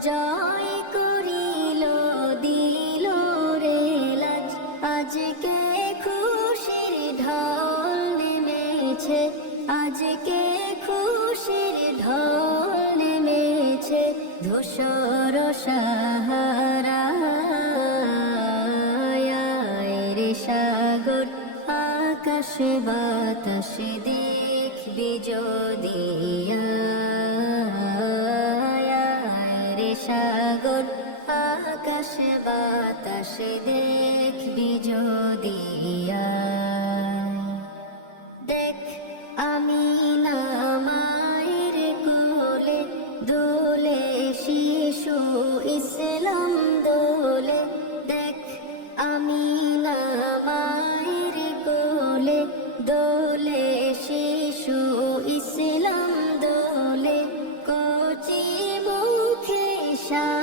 জয় আজকে খুশির ঢল নেমেছে আজকে ধূসর সাহারা। রে সাগর আকাশ বাতাস দেখবি যদি সাগর আকাশ বাতাস দেখবি যদি দেখ আমি じゃあ